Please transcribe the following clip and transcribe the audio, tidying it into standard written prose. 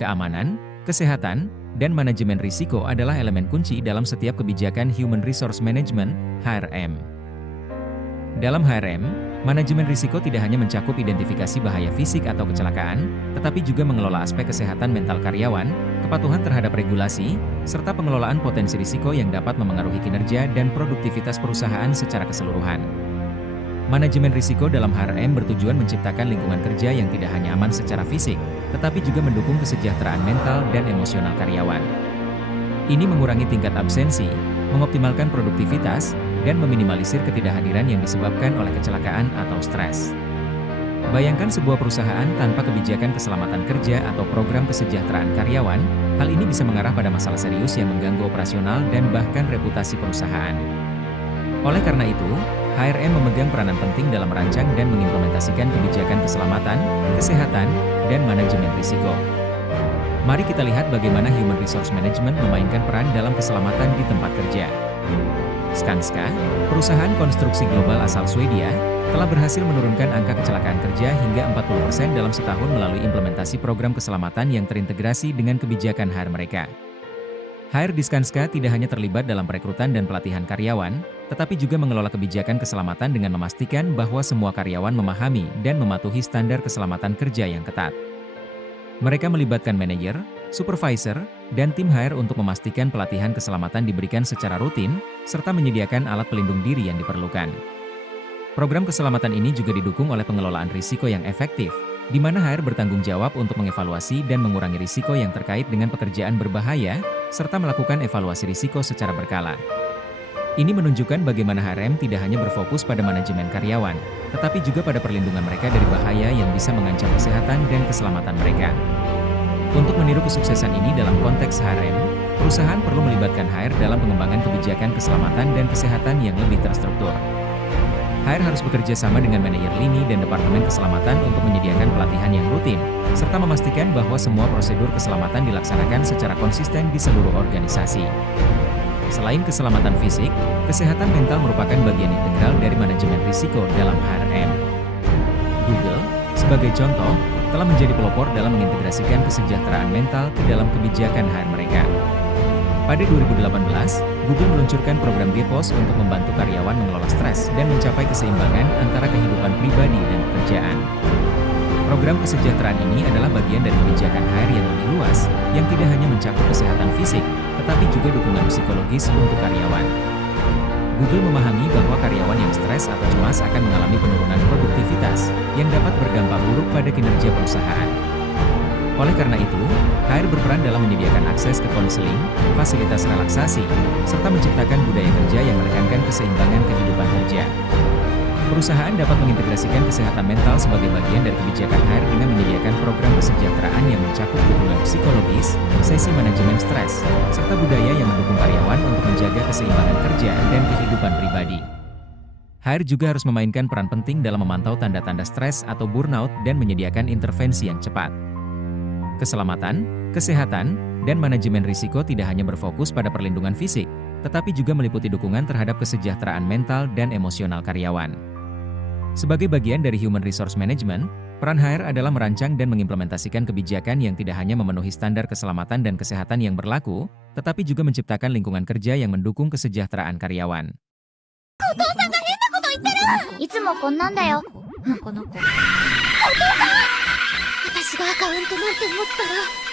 keamanan, kesehatan, dan manajemen risiko adalah elemen kunci dalam setiap kebijakan Human Resource Management (HRM). Dalam HRM, manajemen risiko tidak hanya mencakup identifikasi bahaya fisik atau kecelakaan, tetapi juga mengelola aspek kesehatan mental karyawan, kepatuhan terhadap regulasi, serta pengelolaan potensi risiko yang dapat memengaruhi kinerja dan produktivitas perusahaan secara keseluruhan. Manajemen risiko dalam HRM bertujuan menciptakan lingkungan kerja yang tidak hanya aman secara fisik, tetapi juga mendukung kesejahteraan mental dan emosional karyawan. Ini mengurangi tingkat absensi, mengoptimalkan produktivitas, dan meminimalisir ketidakhadiran yang disebabkan oleh kecelakaan atau stres. Bayangkan sebuah perusahaan tanpa kebijakan keselamatan kerja atau program kesejahteraan karyawan, hal ini bisa mengarah pada masalah serius yang mengganggu operasional dan bahkan reputasi perusahaan. Oleh karena itu, HRM memegang peranan penting dalam merancang dan mengimplementasikan kebijakan keselamatan, kesehatan, dan manajemen risiko. Mari kita lihat bagaimana Human Resource Management memainkan peran dalam keselamatan di tempat kerja. Skanska, perusahaan konstruksi global asal Swedia, telah berhasil menurunkan angka kecelakaan kerja hingga 40% dalam setahun melalui implementasi program keselamatan yang terintegrasi dengan kebijakan HR mereka. HR di Skanska tidak hanya terlibat dalam perekrutan dan pelatihan karyawan, tetapi juga mengelola kebijakan keselamatan dengan memastikan bahwa semua karyawan memahami dan mematuhi standar keselamatan kerja yang ketat. Mereka melibatkan manajer, supervisor, dan tim HR untuk memastikan pelatihan keselamatan diberikan secara rutin, serta menyediakan alat pelindung diri yang diperlukan. Program keselamatan ini juga didukung oleh pengelolaan risiko yang efektif, di mana HR bertanggung jawab untuk mengevaluasi dan mengurangi risiko yang terkait dengan pekerjaan berbahaya, serta melakukan evaluasi risiko secara berkala. Ini menunjukkan bagaimana HRM tidak hanya berfokus pada manajemen karyawan, tetapi juga pada perlindungan mereka dari bahaya yang bisa mengancam kesehatan dan keselamatan mereka. Untuk meniru kesuksesan ini dalam konteks HRM, perusahaan perlu melibatkan HR dalam pengembangan kebijakan keselamatan dan kesehatan yang lebih terstruktur. HR harus bekerja sama dengan manajer lini dan departemen keselamatan untuk menyediakan pelatihan yang rutin, serta memastikan bahwa semua prosedur keselamatan dilaksanakan secara konsisten di seluruh organisasi. Selain keselamatan fisik, kesehatan mental merupakan bagian integral dari manajemen risiko dalam HRM. Google, sebagai contoh, telah menjadi pelopor dalam mengintegrasikan kesejahteraan mental ke dalam kebijakan HR mereka. Pada 2018, Google meluncurkan program Gepos untuk membantu karyawan mengelola stres dan mencapai keseimbangan antara kehidupan pribadi dan pekerjaan. Program kesejahteraan ini adalah bagian dari kebijakan HR yang lebih luas, yang tidak hanya mencakup kesehatan fisik, tetapi juga dukungan psikologis untuk karyawan. Google memahami bahwa karyawan yang stres atau cemas akan mengalami penurunan produktivitas, yang dapat berdampak buruk pada kinerja perusahaan. Oleh karena itu, HR berperan dalam menyediakan akses ke konseling, fasilitas relaksasi, serta menciptakan budaya kerja yang menekankan keseimbangan kehidupan kerja. Perusahaan dapat mengintegrasikan kesehatan mental sebagai bagian dari kebijakan HR dengan menyediakan program kesejahteraan yang mencakup dukungan psikologis, sesi manajemen stres, serta budaya yang mendukung karyawan untuk menjaga keseimbangan kerja dan kehidupan pribadi. HR juga harus memainkan peran penting dalam memantau tanda-tanda stres atau burnout dan menyediakan intervensi yang cepat. Keselamatan, kesehatan, dan manajemen risiko tidak hanya berfokus pada perlindungan fisik, tetapi juga meliputi dukungan terhadap kesejahteraan mental dan emosional karyawan. Sebagai bagian dari Human Resource Management, peran HR adalah merancang dan mengimplementasikan kebijakan yang tidak hanya memenuhi standar keselamatan dan kesehatan yang berlaku, tetapi juga menciptakan lingkungan kerja yang mendukung kesejahteraan karyawan. お父さんが変なこと言ってる。いつもこんなんだよ。この子。お父さん。私がアカウントなんて持ったら。